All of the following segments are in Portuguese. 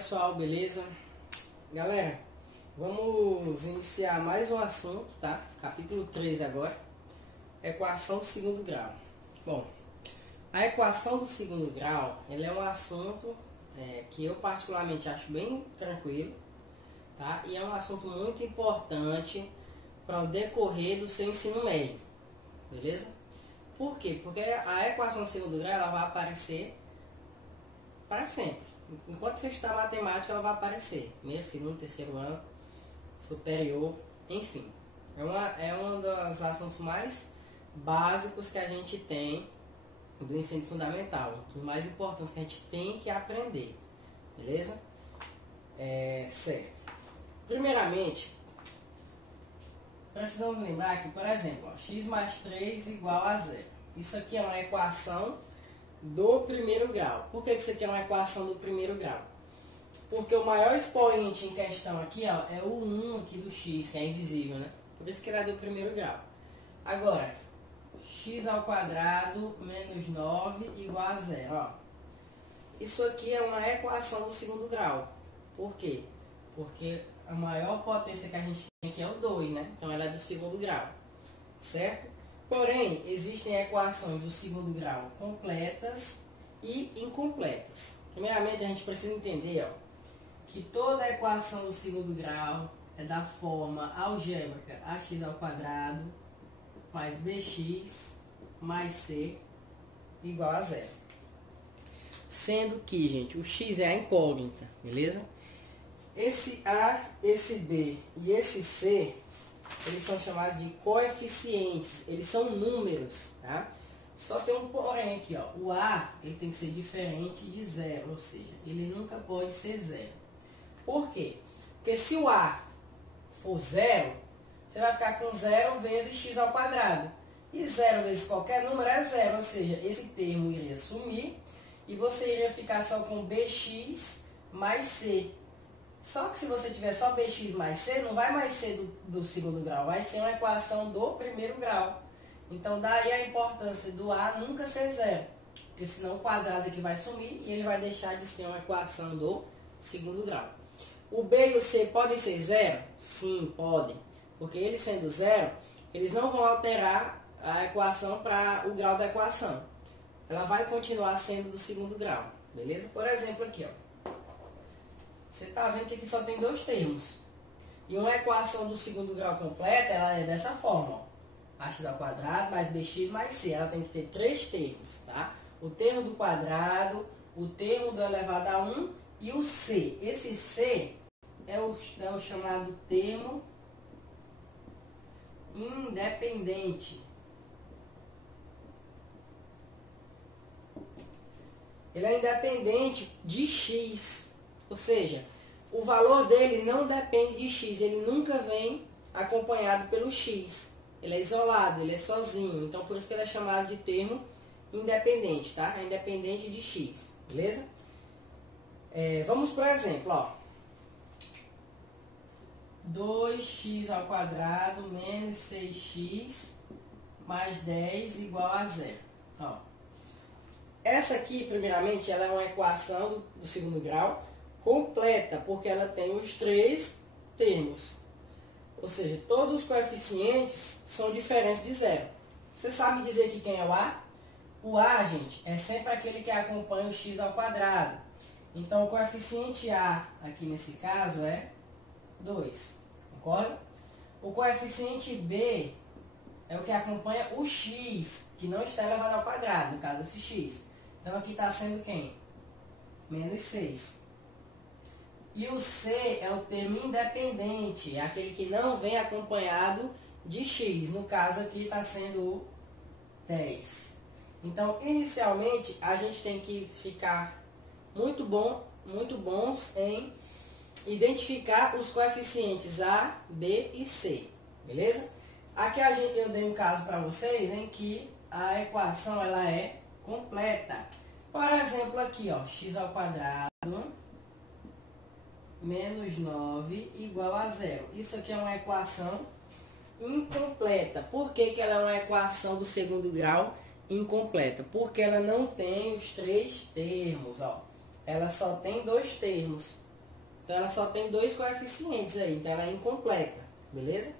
pessoal, beleza? Galera, vamos iniciar mais um assunto, tá? Capítulo 3 agora, equação do segundo grau. Bom, a equação do segundo grau, ele é um assunto que eu particularmente acho bem tranquilo, tá? E é um assunto muito importante para o decorrer do seu ensino médio, beleza? Por quê? Porque a equação do segundo grau, ela vai aparecer para sempre. Enquanto você estudar matemática, ela vai aparecer. Primeiro, segundo, terceiro ano, superior, enfim. É um dos assuntos mais básicos que a gente tem do ensino fundamental. Um dos mais importantes que a gente tem que aprender. Beleza? Certo. Primeiramente, precisamos lembrar que, por exemplo, x mais 3 igual a 0. Isso aqui é uma equação do primeiro grau. Por que isso aqui é uma equação do primeiro grau? Porque o maior expoente em questão aqui, ó, é o 1 aqui do x, que é invisível, né? Por isso que ele é do primeiro grau. Agora, x ao quadrado menos 9 igual a 0. Ó. Isso aqui é uma equação do segundo grau. Por quê? Porque a maior potência que a gente tem aqui é o 2, né? Então ela é do segundo grau. Certo? Porém, existem equações do segundo grau completas e incompletas. Primeiramente, a gente precisa entender, ó, que toda equação do segundo grau é da forma algébrica ax ao quadrado mais bx mais c igual a 0. Sendo que, gente, o x é a incógnita, beleza? Esse a, esse b e esse c, eles são chamados de coeficientes, eles são números, tá? Só tem um porém aqui, ó. O a, ele tem que ser diferente de 0, ou seja, ele nunca pode ser 0. Por quê? Porque se o a for 0, você vai ficar com 0 vezes x ao quadrado. E 0 vezes qualquer número é 0, ou seja, esse termo iria sumir e você iria ficar só com bx mais c. Só que se você tiver só bx mais c, não vai mais ser do segundo grau, vai ser uma equação do primeiro grau. Então daí a importância do a nunca ser 0, porque senão o quadrado aqui vai sumir e ele vai deixar de ser uma equação do segundo grau. O b e o c podem ser 0? Sim, podem, porque eles sendo 0, eles não vão alterar a equação para o grau da equação. Ela vai continuar sendo do segundo grau, beleza? Por exemplo aqui, ó. Você está vendo que aqui só tem dois termos. E uma equação do segundo grau completa, ela é dessa forma, ó. Ax ao quadrado mais bx mais c. Ela tem que ter três termos, tá? O termo do quadrado, o termo do elevado a 1 e o c. Esse c é o chamado termo independente. Ele é independente de x. Ou seja, o valor dele não depende de x, ele nunca vem acompanhado pelo x. Ele é isolado, ele é sozinho. Então, por isso que ele é chamado de termo independente, tá? É independente de x, beleza? Vamos por exemplo, ó. 2x ao quadrado menos 6x mais 10 igual a 0. Ó. Essa aqui, primeiramente, ela é uma equação do segundo grau completa, porque ela tem os três termos. Ou seja, todos os coeficientes são diferentes de 0. Você sabe dizer que quem é o a? O a, gente, é sempre aquele que acompanha o x ao quadrado. Então, o coeficiente a, aqui nesse caso, é 2. Concorda? O coeficiente b é o que acompanha o x, que não está elevado ao quadrado, no caso desse x. Então, aqui está sendo quem? Menos 6. E o c é o termo independente, é aquele que não vem acompanhado de x. No caso aqui está sendo o 10. Então, inicialmente, a gente tem que ficar muito bons em identificar os coeficientes a, b e c. Beleza? Aqui eu dei um caso para vocês em que a equação ela é completa. Por exemplo, aqui, ó, x ao quadrado menos 9 igual a 0. Isso aqui é uma equação incompleta. Por que que ela é uma equação do segundo grau incompleta? Porque ela não tem os três termos, ó. Ela só tem dois termos. Então ela só tem dois coeficientes aí, então ela é incompleta, beleza?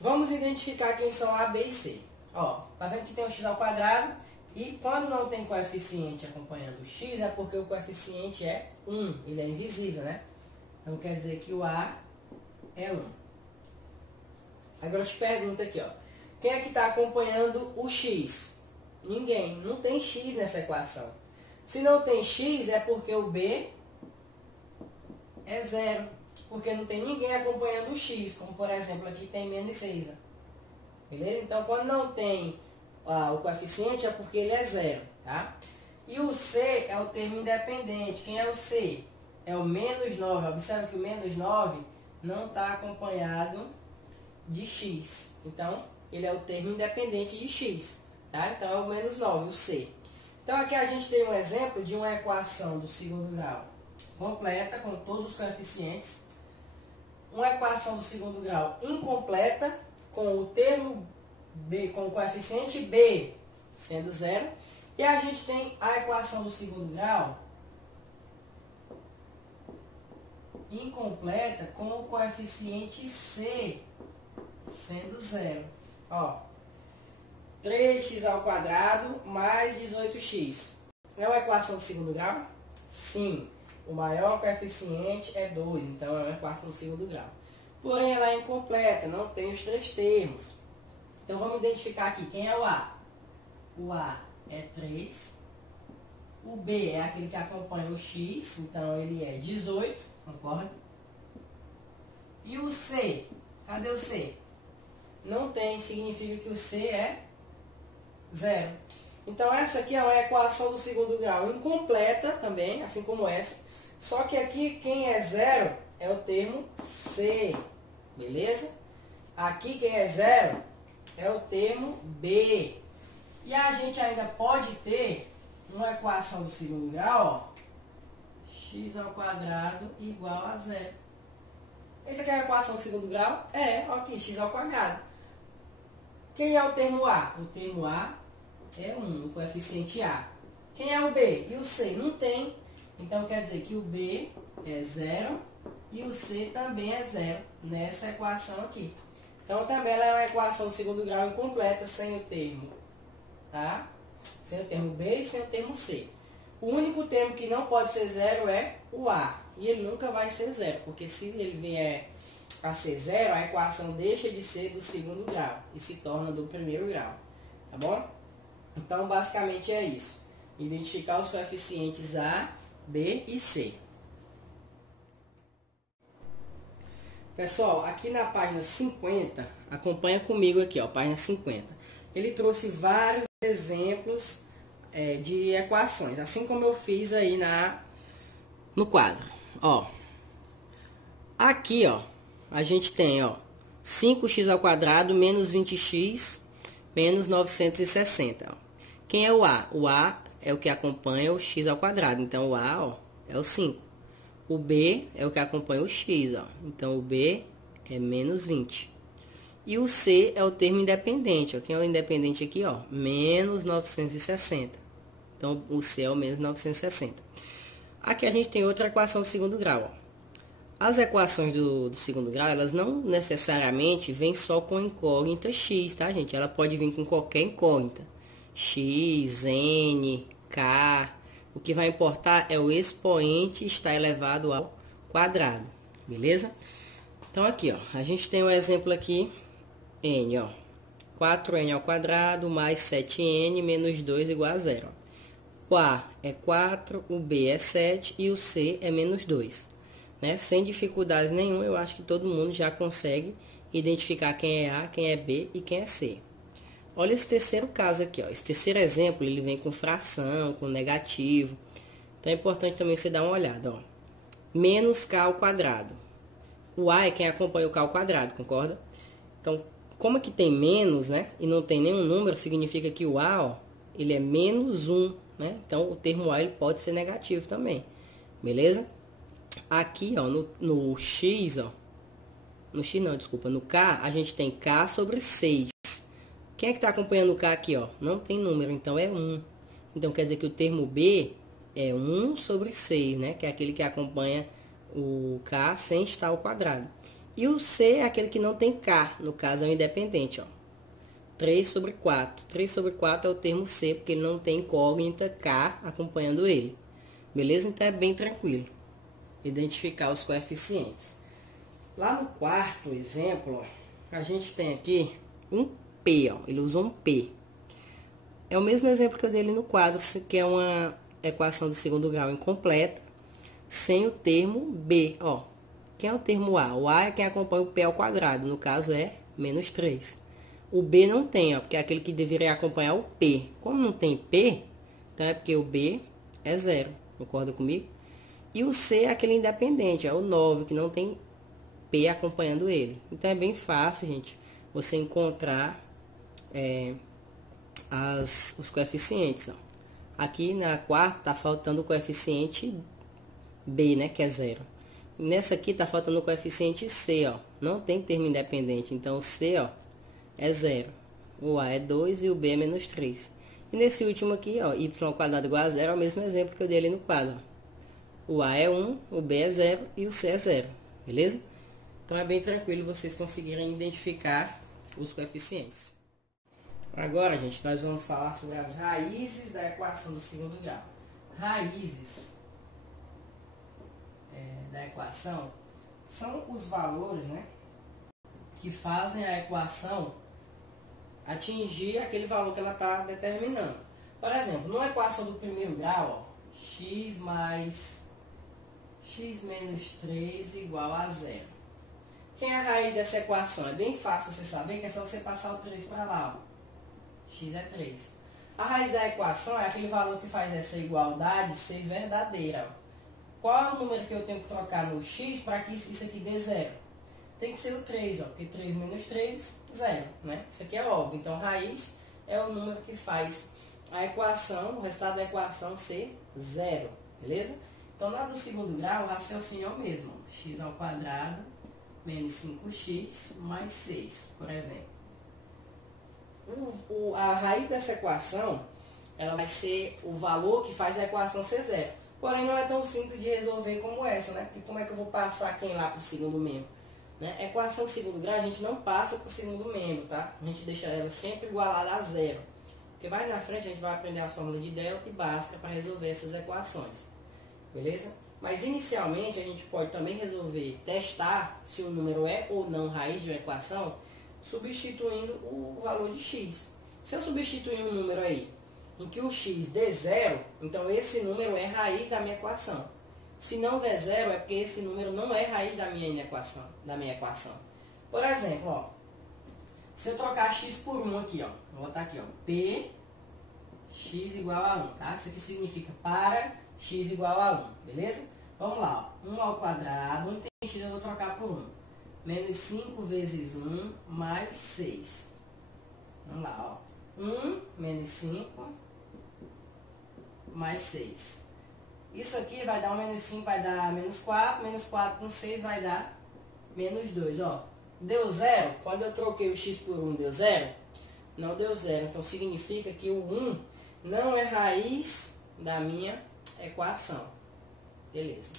Vamos identificar quem são A, B e C. Ó, tá vendo que tem o x ao quadrado? E quando não tem coeficiente acompanhando o x, é porque o coeficiente é 1, ele é invisível, né? Então quer dizer que o A é 1. Agora eu te pergunto aqui, ó. Quem é que está acompanhando o x? Ninguém. Não tem x nessa equação. Se não tem x, é porque o B é 0. Porque não tem ninguém acompanhando o x. Como, por exemplo, aqui tem menos 6. Beleza? Então, quando não tem o coeficiente, é porque ele é 0. Tá? E o C é o termo independente. Quem é o C? É o menos 9. Observe que o menos 9 não está acompanhado de x. Então, ele é o termo independente de x. Tá? Então, é o menos 9, o C. Então, aqui a gente tem um exemplo de uma equação do segundo grau completa, com todos os coeficientes. Uma equação do segundo grau incompleta, com o termo B, com o coeficiente B sendo 0. E a gente tem a equação do segundo grau incompleta, com o coeficiente C sendo 0. Ó, 3x ao quadrado mais 18x. É uma equação de segundo grau? Sim. O maior coeficiente é 2, então é uma equação de segundo grau. Porém, ela é incompleta, não tem os três termos. Então, vamos identificar aqui quem é o A. O A é 3. O B é aquele que acompanha o x, então ele é 18, concorda? E o C, cadê o C? Não tem, significa que o C é 0. Então, essa aqui é uma equação do segundo grau incompleta também, assim como essa. Só que aqui, quem é 0 é o termo C, beleza? Aqui, quem é 0 é o termo B. E a gente ainda pode ter uma equação do segundo grau, ó, x ao quadrado igual a 0. Essa aqui é a equação do segundo grau? É, ó, aqui, x ao quadrado. Quem é o termo A? O termo A é 1, o coeficiente A. Quem é o B? E o C? Não tem. Então, quer dizer que o B é 0 e o C também é 0 nessa equação aqui. Então, também ela é uma equação do segundo grau incompleta, sem o termo A, sem o termo B e sem o termo C. O único termo que não pode ser 0 é o A. E ele nunca vai ser 0, porque se ele vier a ser 0, a equação deixa de ser do segundo grau e se torna do primeiro grau. Tá bom? Então, basicamente é isso. Identificar os coeficientes A, B e C. Pessoal, aqui na página 50, acompanha comigo aqui, ó, página 50. Ele trouxe vários exemplos de equações, assim como eu fiz aí no quadro. Ó, aqui, ó, a gente tem, ó, 5x ao quadrado menos 20x menos 960. Ó. Quem é o A? O A é o que acompanha o x ao quadrado. Então, o A, ó, é o 5. O B é o que acompanha o x, ó. Então, o B é menos 20. E o C é o termo independente, ó. Quem é o independente aqui, ó? Menos 960. Então, o C é o menos 960. Aqui a gente tem outra equação do segundo grau, ó. As equações do segundo grau, elas não necessariamente vêm só com incógnita x, tá, gente? Ela pode vir com qualquer incógnita. X, N, K. O que vai importar é o expoente estar elevado ao quadrado, beleza? Então, aqui, ó, a gente tem um exemplo aqui, N, ó. 4N ao quadrado mais 7N menos 2 igual a 0. O A é 4, o B é 7 e o C é menos 2. Né? Sem dificuldades nenhuma, eu acho que todo mundo já consegue identificar quem é A, quem é B e quem é C. Olha esse terceiro caso aqui, ó. Esse terceiro exemplo, ele vem com fração, com negativo. Então, é importante também você dar uma olhada, ó. Menos K ao quadrado. O A é quem acompanha o K ao quadrado, concorda? Então, como aqui tem menos, né? E não tem nenhum número, significa que o A, ó, ele é menos 1, né? Então, o termo A ele pode ser negativo também. Beleza? Aqui, ó, no X, ó. No X não, desculpa. No K, a gente tem K sobre 6. Quem é que está acompanhando o K aqui, ó? Não tem número, então é 1. Então, quer dizer que o termo B é 1 sobre 6, né? Que é aquele que acompanha o K sem estar ao quadrado. E o C é aquele que não tem K, no caso é o independente, ó. 3 sobre 4. 3 sobre 4 é o termo C, porque ele não tem incógnita K acompanhando ele. Beleza? Então é bem tranquilo identificar os coeficientes. Lá no quarto exemplo, ó, a gente tem aqui um P, ó. Ele usa um P. É o mesmo exemplo que eu dei ali no quadro, que é uma equação do segundo grau incompleta, sem o termo B, ó. Quem é o termo A? O A é quem acompanha o P ao quadrado, no caso é menos 3. O B não tem, ó, porque é aquele que deveria acompanhar o P. Como não tem P, então é porque o B é 0, concorda comigo? E o C é aquele independente, é o 9, que não tem P acompanhando ele. Então é bem fácil, gente, você encontrar os coeficientes, ó. Aqui na quarta está faltando o coeficiente B, né, que é 0. Nessa aqui está faltando o coeficiente C, ó. Não tem termo independente, então o C, ó, é 0. O A é 2 e o B é menos 3. E nesse último aqui, ó, y ao quadrado igual a 0, é o mesmo exemplo que eu dei ali no quadro, ó. O A é 1, o B é 0 e o C é 0, beleza? Então é bem tranquilo vocês conseguirem identificar os coeficientes. Agora, gente, nós vamos falar sobre as raízes da equação do segundo grau. Raízes da equação são os valores, né, que fazem a equação atingir aquele valor que ela está determinando. Por exemplo, numa equação do primeiro grau, ó, x mais x menos 3 igual a 0. Quem é a raiz dessa equação? É bem fácil você saber, que é só você passar o 3 para lá, ó. X é 3. A raiz da equação é aquele valor que faz essa igualdade ser verdadeira. Qual é o número que eu tenho que trocar no x para que isso aqui dê 0? Tem que ser o 3, ó, porque 3 menos 3, 0, né? Isso aqui é óbvio. Então, raiz é o número que faz a equação, o resultado da equação ser 0, beleza? Então, na do segundo grau, o raciocínio é o mesmo. Ó, x ao quadrado menos 5x mais 6, por exemplo. A raiz dessa equação, ela vai ser o valor que faz a equação ser 0. Porém, não é tão simples de resolver como essa, né? Porque como é que eu vou passar quem lá para o segundo membro? Né? Equação segundo grau, a gente não passa para o segundo membro, tá? A gente deixa ela sempre igualada a 0. Porque mais na frente a gente vai aprender a fórmula de delta e bhaskara para resolver essas equações. Beleza? Mas inicialmente a gente pode também resolver, testar se o número é ou não raiz de uma equação, substituindo o valor de x. Se eu substituir um número aí, em que o x dê 0, então esse número é raiz da minha equação. Se não der 0, é porque esse número não é raiz da minha equação. Por exemplo, ó, se eu trocar x por 1 aqui, ó, vou botar aqui, ó, p x igual a 1, tá? Isso aqui significa para x igual a 1, beleza? Vamos lá, ó, 1 ao quadrado, onde tem x eu vou trocar por 1. Menos 5 vezes 1 mais 6. Vamos lá, ó. 1 menos 5 mais 6. Isso aqui vai dar um menos 5, vai dar menos 4. Menos 4 com 6 vai dar menos 2, ó. Deu 0? Quando eu troquei o x por 1, deu 0? Não deu 0. Então significa que o 1 não é raiz da minha equação. Beleza.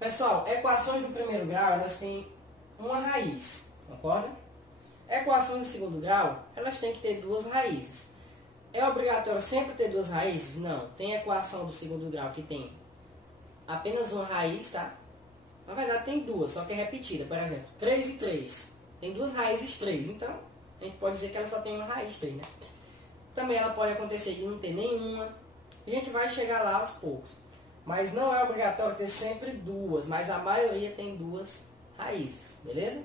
Pessoal, equações do primeiro grau, elas têm uma raiz, concorda? Equações do segundo grau, elas têm que ter duas raízes. É obrigatório sempre ter duas raízes? Não. Tem equação do segundo grau que tem apenas uma raiz, tá? Na verdade tem duas, só que é repetida. Por exemplo, 3 e 3. Tem duas raízes 3, então a gente pode dizer que ela só tem uma raiz 3, né? Também ela pode acontecer de não ter nenhuma. A gente vai chegar lá aos poucos. Mas não é obrigatório ter sempre duas, mas a maioria tem duas raízes, beleza?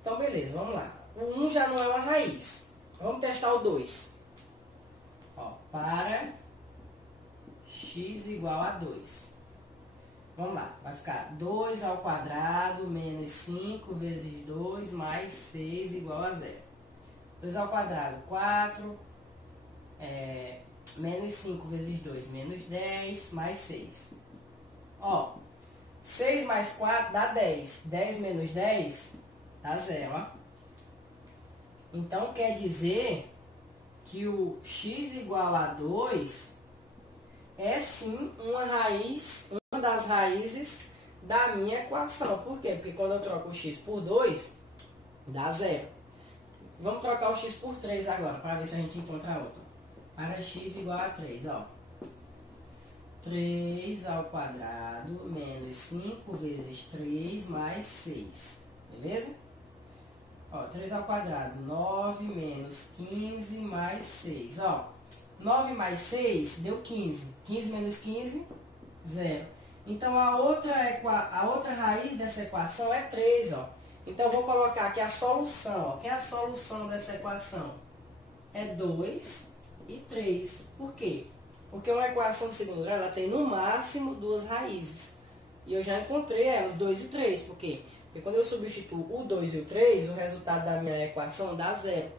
Então, beleza, vamos lá. O 1 já não é uma raiz. Vamos testar o 2. Ó, para x igual a 2. Vamos lá, vai ficar 2 ao quadrado menos 5 vezes 2 mais 6 igual a 0. 2 ao quadrado, 4. Menos 5 vezes 2, menos 10, mais 6. Ó, 6 mais 4 dá 10. 10 menos 10 dá 0, ó. Então, quer dizer que o x igual a 2 é sim uma das raízes da minha equação. Por quê? Porque quando eu troco o x por 2, dá 0. Vamos trocar o x por 3 agora, para ver se a gente encontra outro. Para x igual a 3, ó. 3 ao quadrado menos 5 vezes 3 mais 6. Beleza? Ó, 3 ao quadrado, 9 menos 15 mais 6. Ó, 9 mais 6 deu 15. 15 menos 15, 0. Então, a outra raiz dessa equação é 3, ó. Então, eu vou colocar aqui a solução, ó. Que é a solução dessa equação? É 2 e 3. Por quê? Porque uma equação de segundo grau, ela tem no máximo duas raízes. E eu já encontrei elas, 2 e 3. Por quê? Porque quando eu substituo o 2 e o 3, o resultado da minha equação dá 0.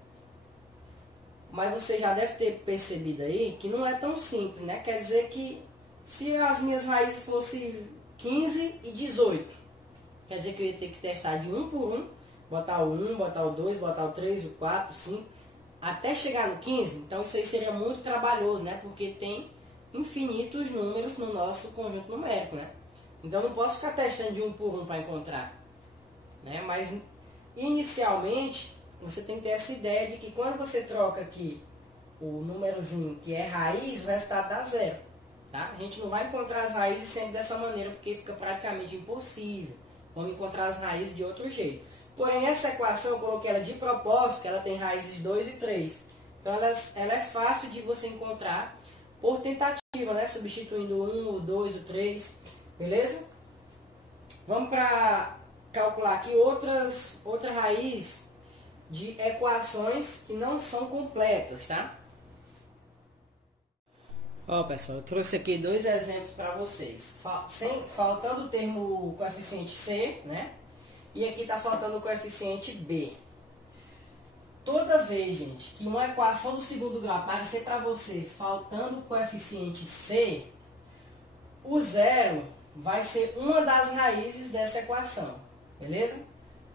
Mas você já deve ter percebido aí que não é tão simples, né? Quer dizer que se as minhas raízes fossem 15 e 18, quer dizer que eu ia ter que testar de um por um, botar o 1, botar o 2, botar o 3, o 4, o 5, até chegar no 15. Então isso aí seria muito trabalhoso, né? Porque tem infinitos números no nosso conjunto numérico, né? Então eu não posso ficar testando de um por um para encontrar, né? Mas inicialmente você tem que ter essa ideia de que quando você troca aqui o númerozinho que é raiz, o resultado dá 0. Tá? A gente não vai encontrar as raízes sempre dessa maneira, porque fica praticamente impossível. Vamos encontrar as raízes de outro jeito. Porém, essa equação eu coloquei ela de propósito, que ela tem raízes 2 e 3. Então, ela é fácil de você encontrar por tentativa, né? Substituindo o 1, o 2, o 3. Beleza? Vamos para calcular aqui outra raiz de equações que não são completas, tá? Ó, pessoal, eu trouxe aqui dois exemplos para vocês. Faltando o termo coeficiente C, né? E aqui está faltando o coeficiente B. Toda vez, gente, que uma equação do segundo grau aparecer para você faltando o coeficiente C, o zero vai ser uma das raízes dessa equação. Beleza?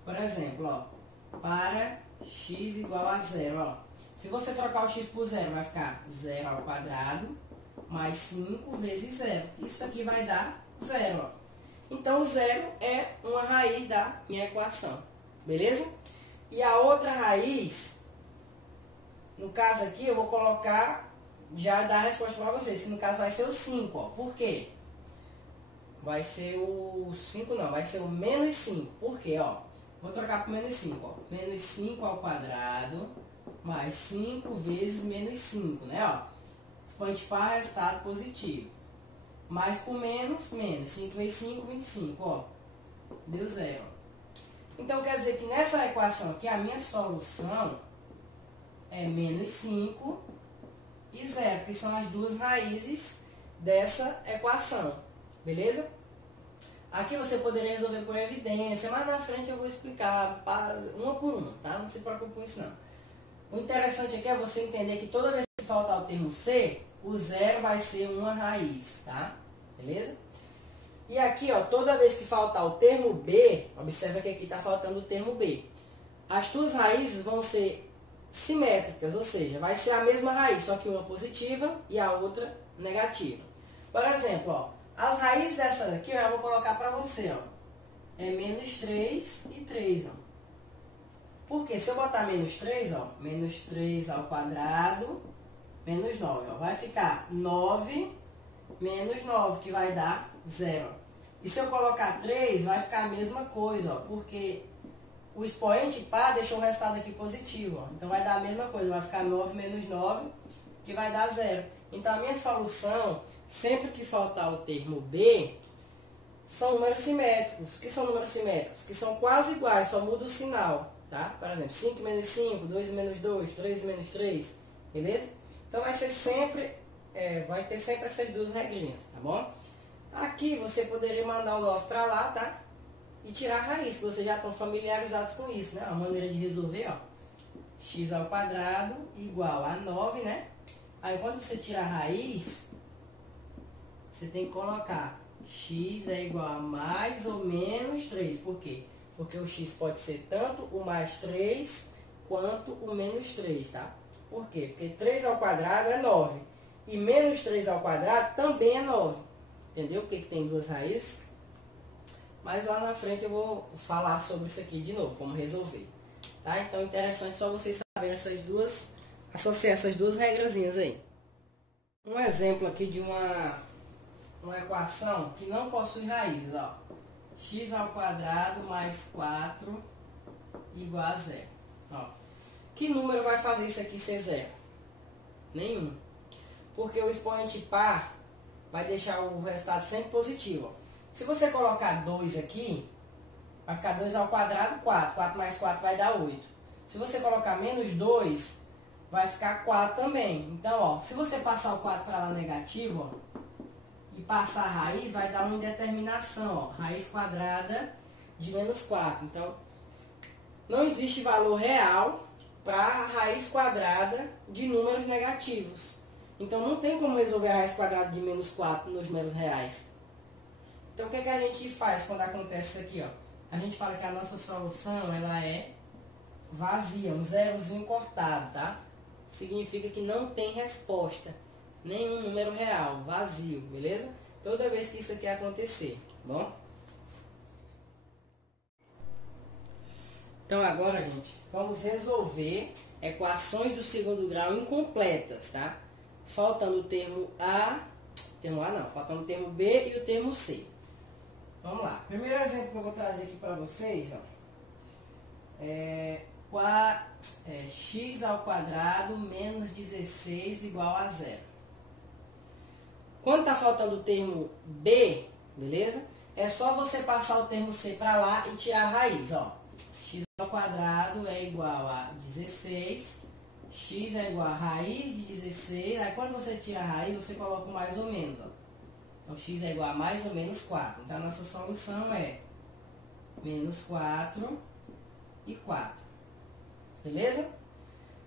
Por exemplo, ó, para x igual a 0, ó. Se você trocar o x por 0, vai ficar 0 ao quadrado mais 5 vezes 0. Isso aqui vai dar 0, ó. Então, 0 é uma raiz da minha equação. Beleza? E a outra raiz, no caso aqui, eu vou colocar, já dar a resposta para vocês, que no caso vai ser o 5, ó. Por quê? Vai ser o 5 não, vai ser o menos 5. Por quê, ó? Vou trocar por menos 5, ó. Menos 5 ao quadrado mais 5 vezes menos 5, né, ó? Expoente par, resultado positivo. Mais por menos, menos. 5 vezes 5, 25, ó. Deu 0. Então, quer dizer que nessa equação aqui, a minha solução é menos 5 e 0, que são as duas raízes dessa equação. Beleza? Aqui você poderia resolver por evidência, mas na frente eu vou explicar uma por uma, tá? Não se preocupe com isso, não. O interessante aqui é você entender que toda vez que faltar o termo C, o 0 vai ser uma raiz, tá? Beleza? E aqui, ó, toda vez que faltar o termo B, observa que aqui está faltando o termo B. As duas raízes vão ser simétricas, ou seja, vai ser a mesma raiz, só que uma positiva e a outra negativa. Por exemplo, ó, as raízes dessa daqui, ó, eu vou colocar para você, ó. É menos 3 e 3, ó. Porque se eu botar menos 3, ó, menos 3 ao quadrado, menos 9, ó, vai ficar 9 menos 9, que vai dar 0. E se eu colocar 3, vai ficar a mesma coisa, ó, porque o expoente par deixou o resultado aqui positivo, ó. Então vai dar a mesma coisa, vai ficar 9 menos 9, que vai dar 0. Então a minha solução, sempre que faltar o termo B, são números simétricos. O que são números simétricos? Que são quase iguais, só muda o sinal, tá? Por exemplo, 5 menos 5, 2 menos 2, 3 menos 3, beleza? Então vai ser sempre, vai ter sempre essas duas regrinhas, tá bom? Aqui você poderia mandar o 9 para lá, tá? E tirar a raiz, que vocês já estão familiarizados com isso, né? A maneira de resolver, ó. X ao quadrado igual a 9, né? Aí quando você tira a raiz, você tem que colocar x é igual a mais ou menos 3. Por quê? Porque o x pode ser tanto o mais 3 quanto o menos 3, tá? Por quê? Porque 3 ao quadrado é 9. E menos 3 ao quadrado também é 9. Entendeu? Porque que tem duas raízes? mas lá na frente eu vou falar sobre isso aqui de novo, como resolver. Tá? Então é interessante só vocês saberem associar essas duas regrazinhas aí. Um exemplo aqui de uma equação que não possui raízes, ó. X ao quadrado mais 4 igual a zero. Ó. Que número vai fazer isso aqui ser zero? Nenhum. Porque o expoente par vai deixar o resultado sempre positivo. Ó. Se você colocar 2 aqui, vai ficar 2 ao quadrado, 4. 4 mais 4 vai dar 8. Se você colocar menos 2, vai ficar 4 também. Então, ó, se você passar o 4 para lá negativo, ó, e passar a raiz, vai dar uma indeterminação, ó, raiz quadrada de menos 4. Então, não existe valor real para a raiz quadrada de números negativos. Então, não tem como resolver a raiz quadrada de menos 4 nos números reais. Então, o que a gente faz quando acontece isso aqui? Ó? A gente fala que a nossa solução ela é vazia, um zerozinho cortado, tá? Significa que não tem resposta, nenhum número real, vazio, beleza? Toda vez que isso aqui acontecer, bom? Então agora, gente, vamos resolver equações do segundo grau incompletas, tá? Faltando o termo faltando o termo B e o termo C. Vamos lá. Primeiro exemplo que eu vou trazer aqui para vocês, ó, x ao quadrado menos 16 igual a zero. Quando está faltando o termo B, beleza? É só você passar o termo C para lá e tirar a raiz, ó. X ao quadrado é igual a 16, x é igual a raiz de 16, aí quando você tira a raiz, você coloca mais ou menos, ó. Então, x é igual a mais ou menos 4. Então, a nossa solução é menos 4 e 4. Beleza?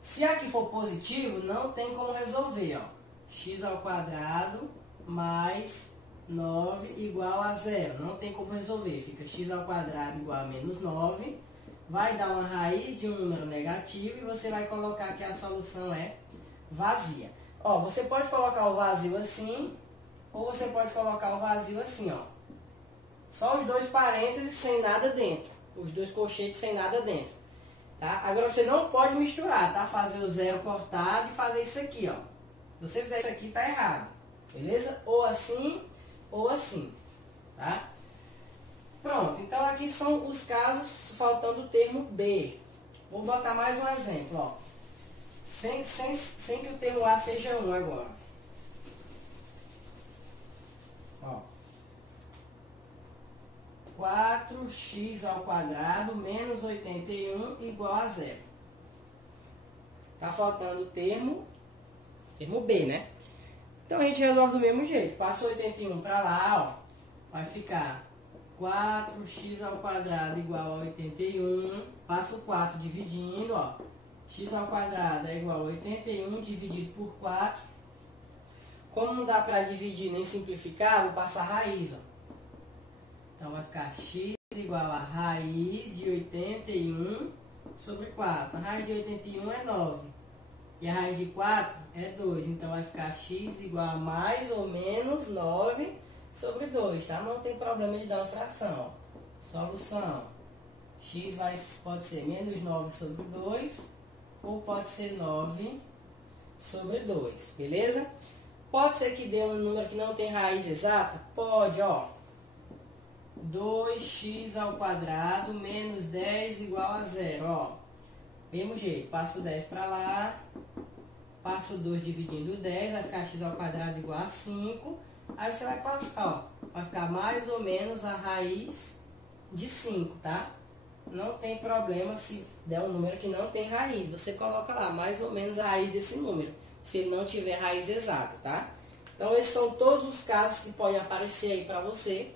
Se aqui for positivo, não tem como resolver, ó. X ao quadrado mais 9 igual a zero. Não tem como resolver. Fica x ao quadrado igual a menos 9. Vai dar uma raiz de um número negativo e você vai colocar que a solução é vazia. Ó, você pode colocar o vazio assim, ou você pode colocar o vazio assim, ó. Só os dois parênteses sem nada dentro. Os dois colchetes sem nada dentro. Tá? Agora você não pode misturar, tá? Fazer o zero cortado e fazer isso aqui, ó. Se você fizer isso aqui, tá errado. Beleza? Ou assim, tá? Pronto, então aqui são os casos faltando o termo B. Vou botar mais um exemplo, ó. Sem que o termo A seja 1 agora. Ó. 4x ao quadrado menos 81 igual a zero. Tá faltando o termo B, né? Então a gente resolve do mesmo jeito. Passa 81 para lá, ó. Vai ficar 4x ao quadrado igual a 81. Passa o 4 dividindo, ó. X ao quadrado é igual a 81 dividido por 4. Como não dá para dividir nem simplificar, vou passar a raiz, ó. Então vai ficar x igual a raiz de 81 sobre 4. A raiz de 81 é 9. E a raiz de 4 é 2. Então vai ficar x igual a mais ou menos 9 sobre 2. Tá? Não tem problema de dar uma fração. Ó. Solução. X pode ser menos 9 sobre 2. Ou pode ser 9 sobre 2. Beleza? Pode ser que dê um número que não tem raiz exata? Pode, ó. 2x ao quadrado menos 10 igual a zero, ó. Mesmo jeito, passo o 10 para lá, passo o 2 dividindo o 10, vai ficar x ao quadrado igual a 5. Aí você vai passar, ó, vai ficar mais ou menos a raiz de 5, tá? Não tem problema se der um número que não tem raiz. Você coloca lá mais ou menos a raiz desse número, se ele não tiver raiz exata, tá? Então, esses são todos os casos que podem aparecer aí para você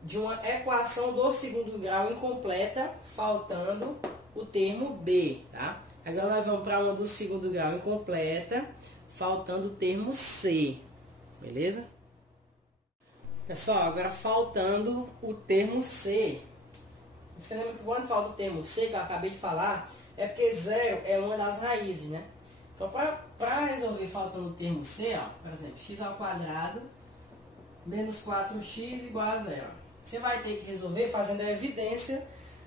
de uma equação do segundo grau incompleta, faltando o termo B, tá? Agora nós vamos para uma do segundo grau incompleta, faltando o termo C, beleza? Pessoal, agora faltando o termo C. Você lembra que quando falta o termo C, que eu acabei de falar, é porque zero é uma das raízes, né? Então, para resolver faltando o termo C, ó, por exemplo, x ao quadrado menos 4x igual a zero. você vai ter que resolver fazendo a evidência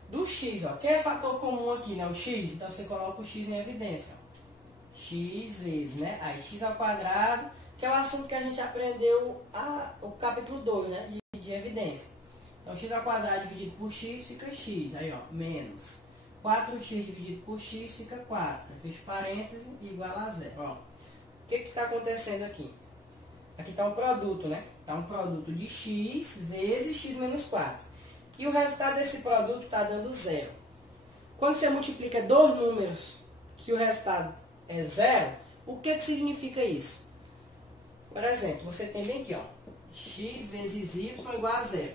do x, ó. Que é fator comum aqui, né? O x. Então você coloca o x em evidência, ó. X vezes, né? Aí x ao quadrado, que é o assunto que a gente aprendeu o capítulo 2, né? De evidência. Então x ao quadrado dividido por x fica x. Aí, ó, menos 4x dividido por x fica 4. Fecha parênteses e igual a zero. Ó, o que está acontecendo aqui? Aqui está um produto, né? Está um produto de x vezes x menos 4. E o resultado desse produto está dando zero. Quando você multiplica dois números que o resultado é zero, o que significa isso? Por exemplo, você tem bem aqui, ó, x vezes y igual a zero.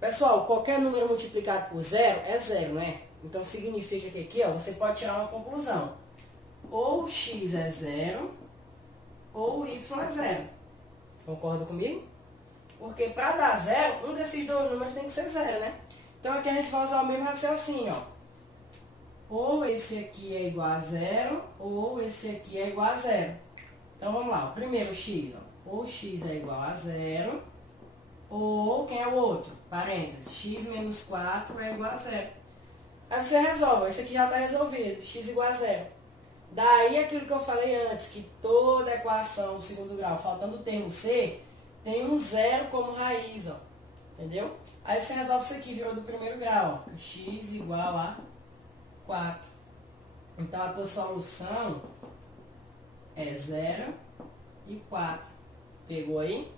Pessoal, qualquer número multiplicado por zero é zero, não é? Então significa que aqui, ó, você pode tirar uma conclusão. Ou x é zero, ou y é zero. Concorda comigo? Porque para dar zero, um desses dois números tem que ser zero, né? Então aqui a gente vai usar o mesmo raciocínio, ó. Ou esse aqui é igual a zero, ou esse aqui é igual a zero. Então vamos lá, o primeiro x, ó. Ou x é igual a zero, ou quem é o outro? Parênteses, x menos 4 é igual a zero. Aí você resolve, esse aqui já está resolvido, x igual a zero. Daí aquilo que eu falei antes, que toda equação do segundo grau, faltando o termo c, tem um zero como raiz, ó. Entendeu? Aí você resolve isso aqui, virou do primeiro grau, ó. X igual a 4. Então a tua solução é 0 e 4. Pegou aí?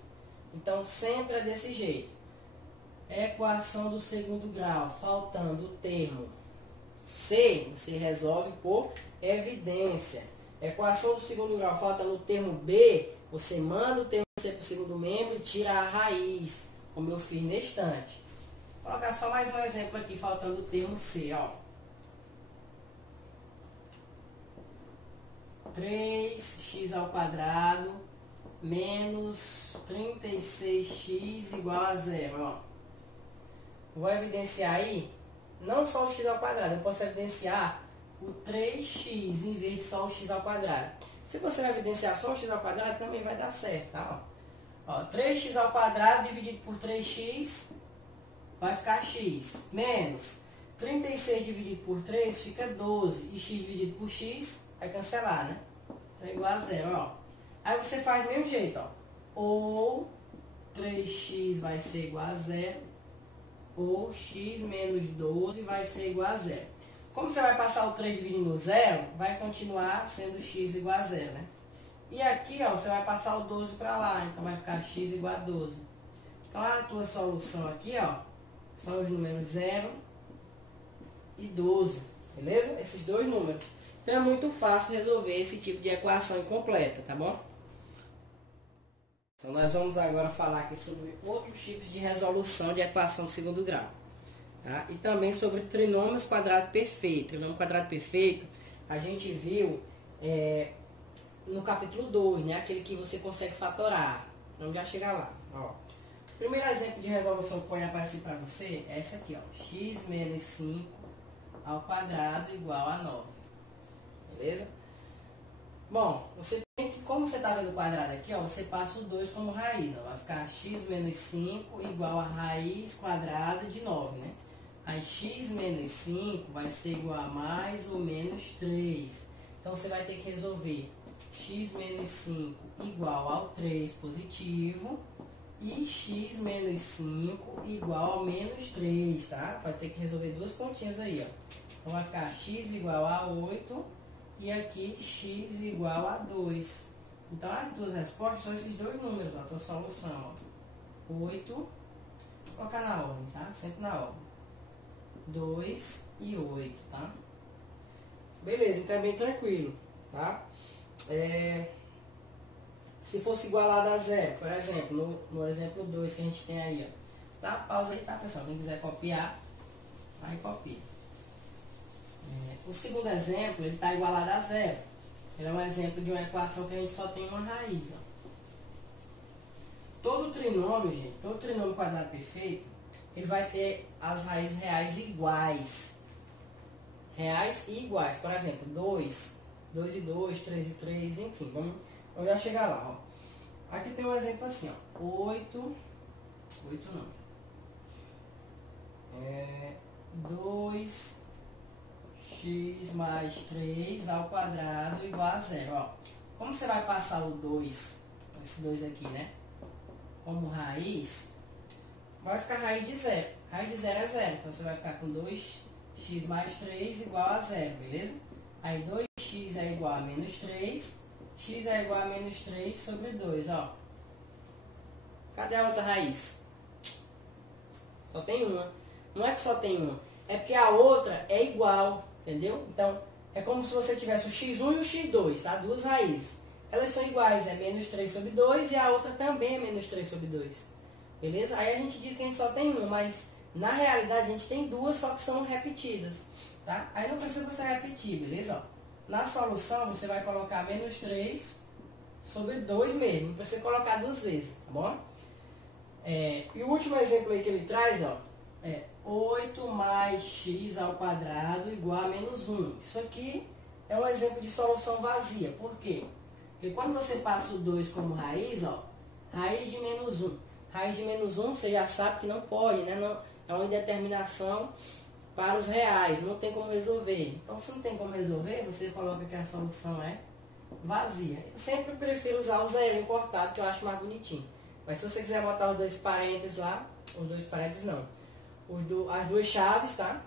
Então sempre é desse jeito. Equação do segundo grau, faltando o termo C, você resolve por evidência. Equação do segundo grau, faltando o termo B, você manda o termo C para o segundo membro e tira a raiz, como eu fiz na estante. Vou colocar só mais um exemplo aqui, faltando o termo C, ó. 3x ao quadrado menos 36x igual a zero, ó. Vou evidenciar aí, não só o x ao quadrado, eu posso evidenciar o 3x em vez de só o x ao quadrado. Se você vai evidenciar só o x ao quadrado, também vai dar certo, tá? Ó, 3x ao quadrado dividido por 3x vai ficar x, menos 36 dividido por 3 fica 12, e x dividido por x vai cancelar, né? Então é igual a zero, ó. Aí você faz do mesmo jeito, ó. Ou 3x vai ser igual a zero, ou x menos 12 vai ser igual a zero. Como você vai passar o 3 dividindo no zero, vai continuar sendo x igual a zero, né? E aqui, ó, você vai passar o 12 para lá, então vai ficar x igual a 12. Então a tua solução aqui, ó, são os números 0 e 12, beleza? Esses dois números. Então é muito fácil resolver esse tipo de equação incompleta, tá bom? Então nós vamos agora falar aqui sobre outros tipos de resolução de equação de segundo grau. Tá? E também sobre trinômios quadrado perfeito. Trinômio quadrado perfeito a gente viu no capítulo 2, né? Aquele que você consegue fatorar. Vamos já chegar lá. Ó. O primeiro exemplo de resolução que pode aparecer para você é essa aqui, ó. X menos 5 ao quadrado igual a 9. Beleza? Bom, você tem que, como você está vendo o quadrado aqui, ó, você passa o 2 como raiz. Ó, vai ficar x menos 5 igual a raiz quadrada de 9, né? Aí x menos 5 vai ser igual a mais ou menos 3. Então você vai ter que resolver x menos 5 igual ao 3 positivo e x menos 5 igual ao menos 3, tá? Vai ter que resolver duas continhas aí, ó. Então vai ficar x igual a 8 e aqui x igual a 2. Então as duas respostas são esses dois números, ó. A tua solução, ó. 8, vou colocar na ordem, tá? Sempre na ordem. 2 e 8, tá? Beleza, então é bem tranquilo, tá? Se fosse igualado a zero, por exemplo, no exemplo 2 que a gente tem aí, ó. Tá? Pausa aí, tá, pessoal? Quem quiser copiar, aí copia. O segundo exemplo, ele está igualado a zero. Ele é um exemplo de uma equação que a gente só tem uma raiz, ó. Todo trinômio, gente, todo trinômio quadrado perfeito, ele vai ter as raízes reais iguais. Reais e iguais. Por exemplo, 2, 2 e 2, 3 e 3, enfim. Vamos já chegar lá, ó. Aqui tem um exemplo assim, ó. 8 não. 2x mais 3 ao quadrado igual a zero. Ó, como você vai passar o 2, esse 2 aqui, né? Como raiz, vai ficar raiz de zero. Raiz de zero é zero. Então você vai ficar com 2x mais 3 igual a zero, beleza? Aí 2x é igual a menos 3. X é igual a menos 3 sobre 2, ó. Cadê a outra raiz? Só tem uma. Não é que só tem uma. É porque a outra é igual, entendeu? Então, é como se você tivesse o x1 e o x2, tá? Duas raízes. Elas são iguais, é menos 3 sobre 2 e a outra também é menos 3 sobre 2. Beleza? Aí a gente diz que a gente só tem uma, mas na realidade a gente tem duas, só que são repetidas, tá? Aí não precisa você repetir, beleza? Ó. Na solução, você vai colocar menos 3 sobre 2 mesmo. Não precisa colocar duas vezes, tá bom? E o último exemplo aí que ele traz, ó, é 8 mais x ao quadrado igual a menos 1. Isso aqui é um exemplo de solução vazia. Por quê? Porque quando você passa o 2 como raiz, ó, raiz de menos 1. Raiz de menos 1, você já sabe que não pode, né? Não, é uma indeterminação para os reais, não tem como resolver. Então, se não tem como resolver, você coloca que a solução é vazia. Eu sempre prefiro usar o zero cortado, que eu acho mais bonitinho. Mas se você quiser botar os dois parênteses lá, os dois parênteses não, as duas chaves, tá?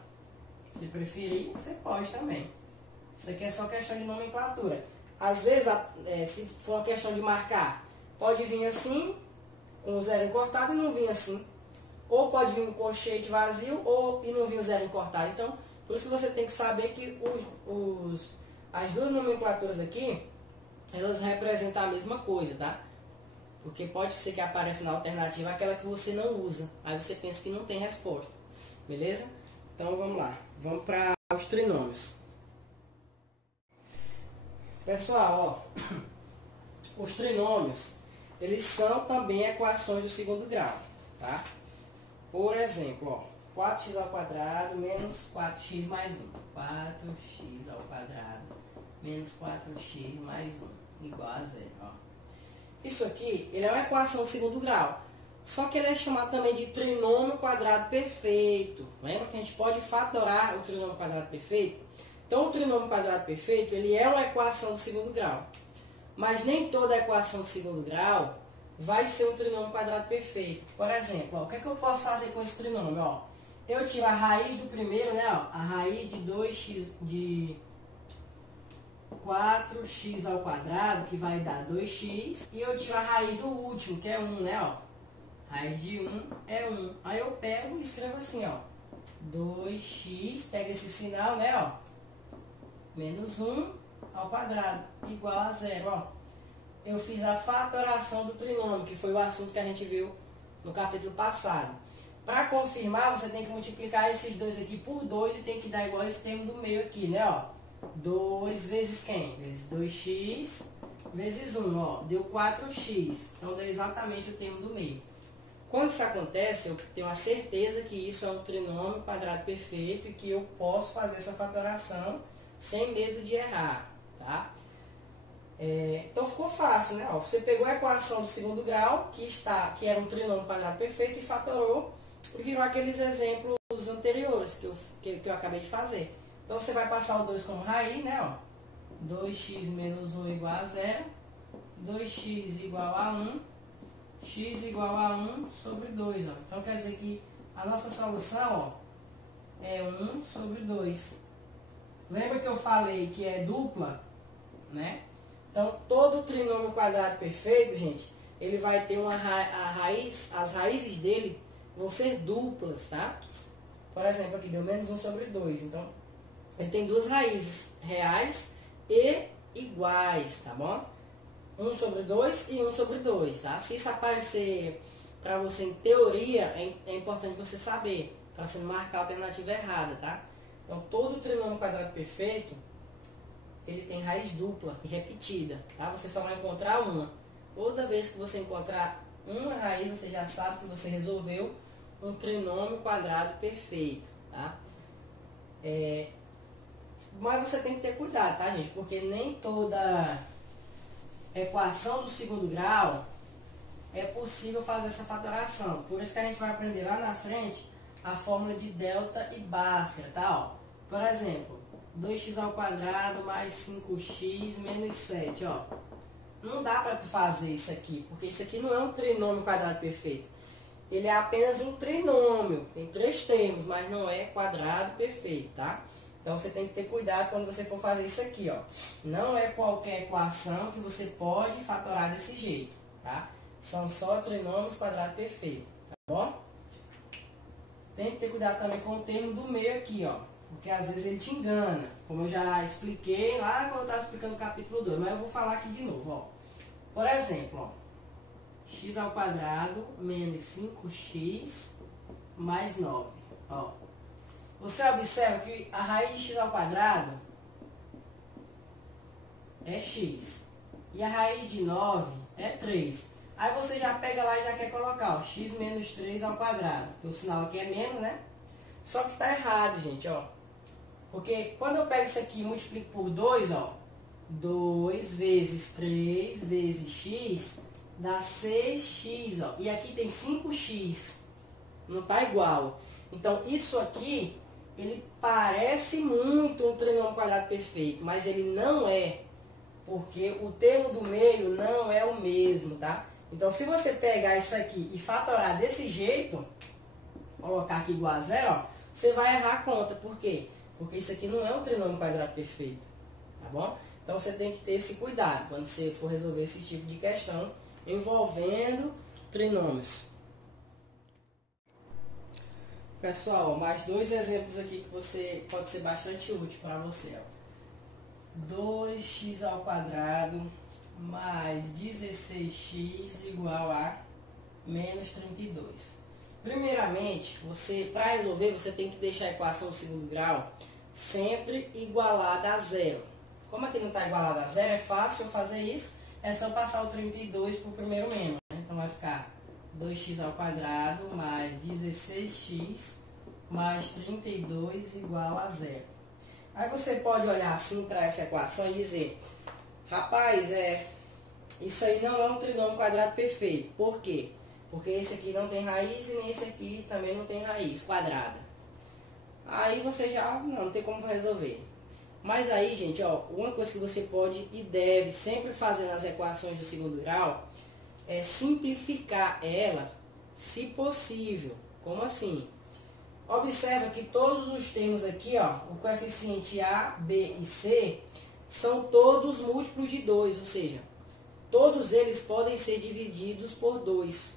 Se preferir, você pode também. Isso aqui é só questão de nomenclatura. Às vezes, se for uma questão de marcar, pode vir assim, com o zero cortado, e não vir assim. Ou pode vir um colchete vazio e não vir o zero cortado. Então, por isso você tem que saber que as duas nomenclaturas aqui, elas representam a mesma coisa, tá? Porque pode ser que apareça na alternativa aquela que você não usa. Aí você pensa que não tem resposta. Beleza? Então vamos lá. Vamos para os trinômios. Pessoal, ó, os trinômios, eles são também equações do segundo grau, tá? Por exemplo, ó, 4x ao quadrado menos 4x mais 1. 4x ao quadrado menos 4x mais 1 igual a zero. Ó. Isso aqui, ele é uma equação do segundo grau. Só que ele é chamado também de trinômio quadrado perfeito. Lembra que a gente pode fatorar o trinômio quadrado perfeito? Então, o trinômio quadrado perfeito, ele é uma equação do segundo grau. Mas nem toda equação do segundo grau vai ser um trinômio quadrado perfeito. Por exemplo, ó, o que é que eu posso fazer com esse trinômio? Ó, eu tiro a raiz do primeiro, né? Ó, a raiz de 2x de 4x ao quadrado, que vai dar 2x. E eu tiro a raiz do último, que é 1, né? Ó, raiz de 1 é 1. Aí eu pego e escrevo assim, ó. 2x, pega esse sinal, né? Ó, menos 1 ao quadrado, igual a zero, ó. Eu fiz a fatoração do trinômio, que foi o assunto que a gente viu no capítulo passado. Para confirmar, você tem que multiplicar esses dois aqui por 2 e tem que dar igual esse termo do meio aqui, né? Ó, 2 vezes quem? Vezes 2x vezes 1, ó, deu 4x. Então, deu exatamente o termo do meio. Quando isso acontece, eu tenho a certeza que isso é um trinômio quadrado perfeito e que eu posso fazer essa fatoração sem medo de errar, tá? Então ficou fácil, né? Ó, você pegou a equação do segundo grau, que era um trinômio quadrado perfeito, e fatorou e virou aqueles exemplos anteriores que eu acabei de fazer. Então você vai passar o 2 como raiz, né? Ó, 2x menos 1 igual a 0, 2x igual a 1, x igual a 1 sobre 2. Ó. Então quer dizer que a nossa solução, ó, é 1 sobre 2. Lembra que eu falei que é dupla, né? Então, todo trinômio quadrado perfeito, gente, ele vai ter as raízes dele vão ser duplas, tá? Por exemplo, aqui deu menos 1 sobre 2. Então, ele tem duas raízes reais e iguais, tá bom? 1 sobre 2 e 1 sobre 2, tá? Se isso aparecer para você em teoria, é importante você saber, para você não marcar a alternativa errada, tá? Então, todo trinômio quadrado perfeito, ele tem raiz dupla e repetida, tá? Você só vai encontrar uma. Toda vez que você encontrar uma raiz, você já sabe que você resolveu um trinômio quadrado perfeito, tá? Mas você tem que ter cuidado, tá, gente? Porque nem toda equação do segundo grau é possível fazer essa fatoração. Por isso que a gente vai aprender lá na frente a fórmula de delta e Bhaskara, tá? Ó, por exemplo, 2x ao quadrado mais 5x menos 7, ó. Não dá para tu fazer isso aqui, porque isso aqui não é um trinômio quadrado perfeito. Ele é apenas um trinômio, tem 3 termos, mas não é quadrado perfeito, tá? Então você tem que ter cuidado quando você for fazer isso aqui, ó. Não é qualquer equação que você pode fatorar desse jeito, tá? São só trinômios quadrado perfeito, tá bom? Tem que ter cuidado também com o termo do meio aqui, ó. Porque às vezes ele te engana, como eu já expliquei lá quando eu estava explicando o capítulo 2, mas eu vou falar aqui de novo, ó. Por exemplo, ó, x ao quadrado menos 5x mais 9, ó. Você observa que a raiz de x ao quadrado é x, e a raiz de 9 é 3. Aí você já pega lá e já quer colocar, ó, x menos 3 ao quadrado, porque o sinal aqui é menos, né? Só que tá errado, gente, ó. Porque quando eu pego isso aqui e multiplico por 2, ó, 2 vezes 3 vezes x dá 6x, ó. E aqui tem 5x. Não tá igual. Então, isso aqui, ele parece muito um trinômio quadrado perfeito, mas ele não é. Porque o termo do meio não é o mesmo, tá? Então, se você pegar isso aqui e fatorar desse jeito, colocar aqui igual a zero, ó, você vai errar a conta. Por quê? Porque isso aqui não é um trinômio quadrado perfeito, tá bom? Então você tem que ter esse cuidado quando você for resolver esse tipo de questão envolvendo trinômios. Pessoal, mais 2 exemplos aqui que você pode ser bastante útil para você. 2x ao quadrado mais 16x igual a menos 32. Primeiramente, para resolver, você tem que deixar a equação do segundo grau sempre igualada a zero. Como aqui não está igualada a zero, é fácil eu fazer isso. É só passar o 32 para o primeiro membro, né? Então vai ficar 2x ao quadrado mais 16x mais 32 igual a zero. Aí você pode olhar assim para essa equação e dizer, rapaz, isso aí não é um trinômio quadrado perfeito. Por quê? Porque esse aqui não tem raiz e nem esse aqui também não tem raiz quadrada. Aí você já não tem como resolver. Mas aí, gente, ó, uma coisa que você pode e deve sempre fazer nas equações do segundo grau é simplificar ela, se possível. Como assim? Observa que todos os termos aqui, ó, o coeficiente A, B e C, são todos múltiplos de 2, ou seja, todos eles podem ser divididos por 2.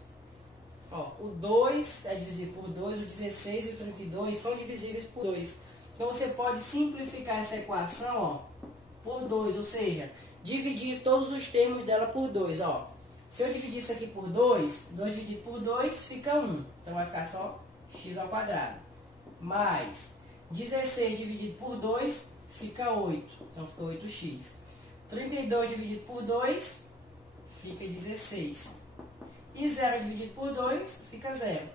Ó, o 2 é divisível por 2, o 16 e o 32 são divisíveis por 2. Então você pode simplificar essa equação, ó, por 2, ou seja, dividir todos os termos dela por 2. Ó. Se eu dividir isso aqui por 2, 2 dividido por 2 fica 1. Então vai ficar só x ao quadrado. Mais 16 dividido por 2 fica 8. Então fica 8x. 32 dividido por 2 fica 16. E 0 dividido por 2 fica 0.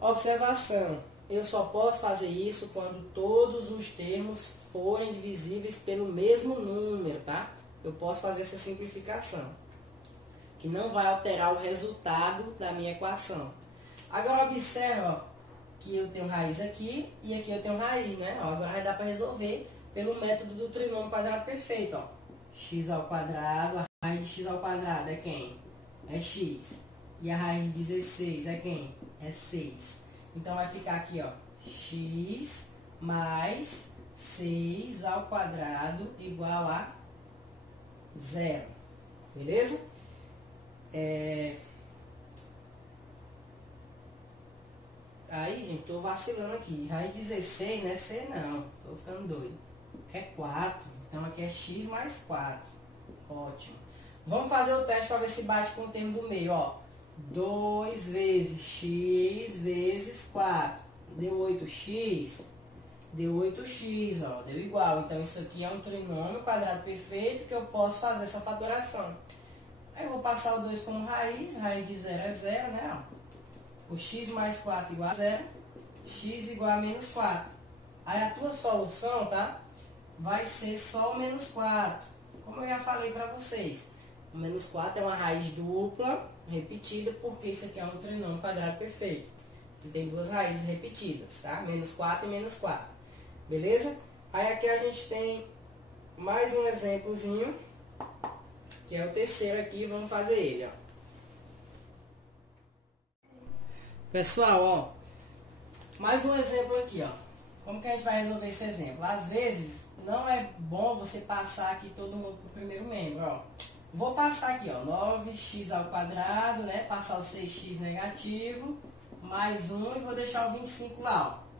Observação. Eu só posso fazer isso quando todos os termos forem divisíveis pelo mesmo número, tá? Eu posso fazer essa simplificação, que não vai alterar o resultado da minha equação. Agora observa que eu tenho raiz aqui e aqui eu tenho raiz, né? Ó, agora vai dar para resolver pelo método do trinômio quadrado perfeito, ó. X ao quadrado, a raiz de x ao quadrado é quem? É x. E a raiz de 16 é quem? É 6. Então vai ficar aqui, ó, x mais 6 ao quadrado igual a 0. Beleza? Aí, gente, tô vacilando aqui. Raiz de 16 não é C não. Tô ficando doido. É 4. Então aqui é x mais 4. Ótimo. Vamos fazer o teste para ver se bate com o termo do meio, ó. 2 vezes x vezes 4. Deu 8x. Deu 8x, ó. Deu igual. Então isso aqui é um trinômio quadrado perfeito que eu posso fazer essa fatoração. Aí eu vou passar o 2 como raiz. Raiz de 0 é 0, né? Ó. O x mais 4 igual a 0. X igual a menos 4. Aí a tua solução, tá? Vai ser só o menos 4. Como eu já falei para vocês. O menos 4 é uma raiz dupla repetida, porque isso aqui é um trinômio quadrado perfeito. que tem duas raízes repetidas, tá? Menos 4 e menos 4, beleza? Aí aqui a gente tem mais um exemplozinho, que é o terceiro aqui, vamos fazer ele, ó. Pessoal, ó, mais um exemplo aqui, ó. Como que a gente vai resolver esse exemplo? Às vezes, não é bom você passar aqui todo mundo pro primeiro membro, ó. Vou passar aqui, ó, 9x ao quadrado, né? Passar o 6x negativo, mais 1 e vou deixar o 25 lá, ó.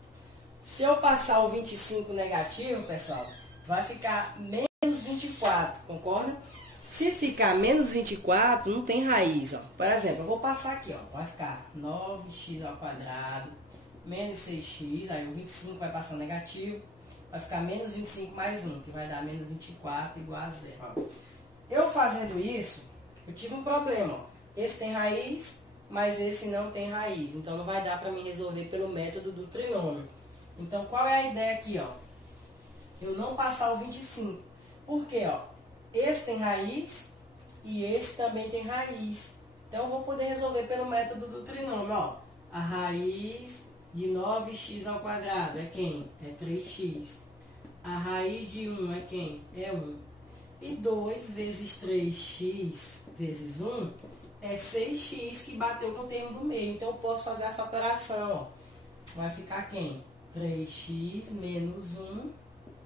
Se eu passar o 25 negativo, pessoal, vai ficar menos 24, concorda? Se ficar menos 24, não tem raiz, ó. Por exemplo, eu vou passar aqui, ó. Vai ficar 9x ao quadrado, menos 6x, aí o 25 vai passar negativo, vai ficar menos 25 mais 1, que vai dar menos 24 igual a 0, ó. Eu fazendo isso, eu tive um problema, ó. Esse tem raiz, mas esse não tem raiz. Então não vai dar para mim resolver pelo método do trinômio. Então qual é a ideia aqui, ó? Eu não passar o 25. Por quê, ó? Esse tem raiz e esse também tem raiz. Então eu vou poder resolver pelo método do trinômio, ó. A raiz de 9x ao quadrado é quem? É 3x. A raiz de 1 é quem? É 1. E 2 vezes 3x vezes 1 é 6x, que bateu com o termo do meio. Então eu posso fazer a fatoração, ó. Vai ficar quem? 3x menos 1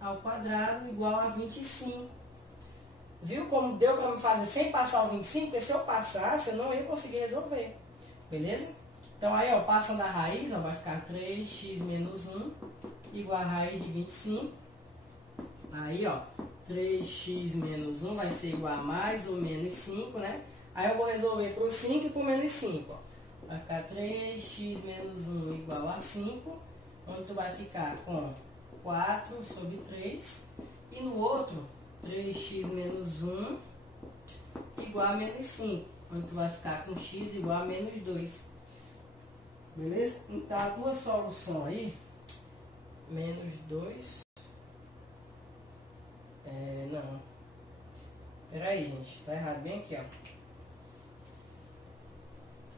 ao quadrado igual a 25. Viu como deu para me fazer sem passar o 25? Porque se eu passasse, eu não ia conseguir resolver. Beleza? Então aí, ó, passando a raiz, ó, vai ficar 3x menos 1 igual a raiz de 25. Aí, ó, 3x menos 1 vai ser igual a mais ou menos 5, né? Aí eu vou resolver para o 5 e para o menos 5, ó. Vai ficar 3x menos 1 igual a 5, onde tu vai ficar com 4 sobre 3. E no outro, 3x menos 1 igual a menos 5, onde tu vai ficar com x igual a menos 2. Beleza? Então a tua solução aí, menos 2... não. Peraí, gente. Tá errado. Bem aqui, ó.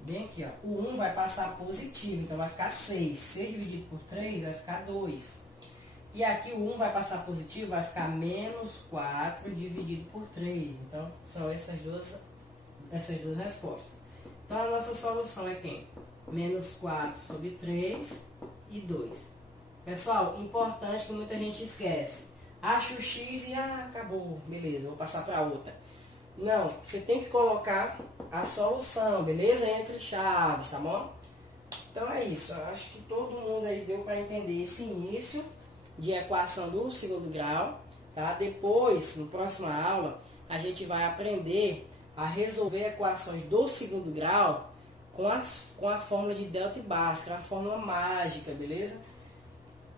Bem aqui, ó. O 1 vai passar positivo, então vai ficar 6. 6 dividido por 3 vai ficar 2. E aqui o 1 vai passar positivo, vai ficar menos 4 dividido por 3. Então, são essas duas respostas. Então, a nossa solução é quem? Menos 4 sobre 3 e 2. Pessoal, importante que muita gente esquece. Acha o x e acabou, beleza, vou passar para outra. Não, você tem que colocar a solução, beleza? Entre chaves, tá bom? Então é isso, eu acho que todo mundo aí deu para entender esse início de equação do segundo grau, tá? Depois, na próxima aula, a gente vai aprender a resolver equações do segundo grau com a fórmula de delta e Bhaskara, a fórmula mágica, beleza?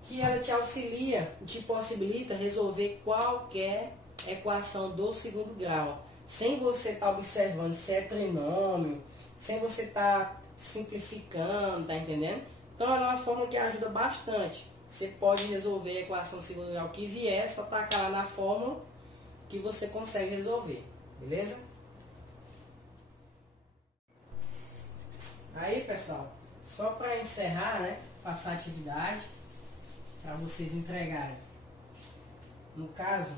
Que ela te auxilia, te possibilita resolver qualquer equação do segundo grau, sem você estar observando se é trinômio, sem você estar simplificando, tá entendendo? Então é uma fórmula que ajuda bastante. Você pode resolver a equação do segundo grau que vier, só tacar lá na fórmula que você consegue resolver, beleza? Aí, pessoal, só para encerrar, né, passar a atividade, para vocês entregarem. No caso,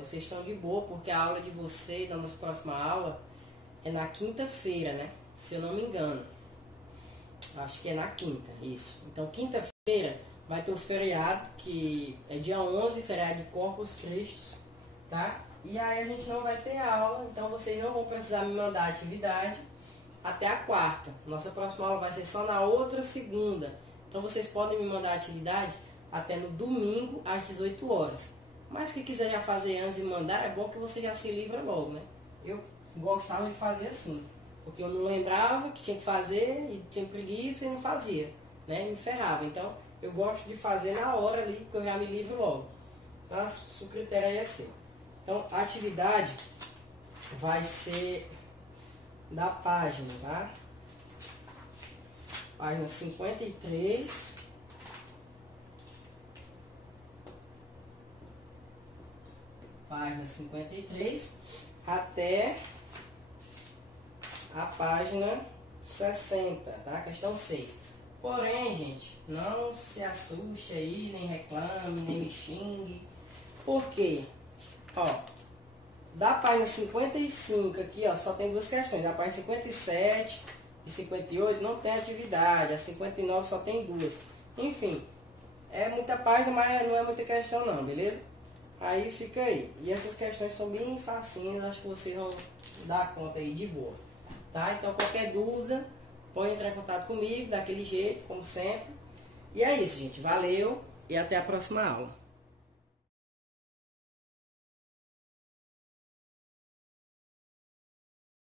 vocês estão de boa, porque a aula de vocês, da nossa próxima aula, é na quinta-feira, né? Se eu não me engano. Acho que é na quinta, isso. Então, quinta-feira vai ter o feriado, que é dia 11, feriado de Corpus Christi, tá? E aí a gente não vai ter aula, então vocês não vão precisar me mandar atividade até a quarta. Nossa próxima aula vai ser só na outra segunda. Então, vocês podem me mandar atividade até no domingo, às 18 horas. Mas se quiser já fazer antes e mandar, é bom que você já se livra logo, né? Eu gostava de fazer assim, porque eu não lembrava que tinha que fazer, e tinha preguiça e não fazia, né? Me ferrava. Então, eu gosto de fazer na hora ali, porque eu já me livro logo. Então, o critério aí é seu. Então, a atividade vai ser da página, tá? Página 53. Página 53 até a página 60, tá? Questão 6. Porém, gente, não se assuste aí, nem reclame, nem me xingue. Por quê? Ó, da página 55 aqui, ó, só tem duas questões. Da página 57 e 58 não tem atividade. A 59 só tem duas. Enfim, é muita página, mas não é muita questão não, beleza? Aí fica aí. E essas questões são bem facinhas, acho que vocês vão dar conta aí de boa. Tá? Então qualquer dúvida, pode entrar em contato comigo, daquele jeito, como sempre. E é isso, gente. Valeu e até a próxima aula.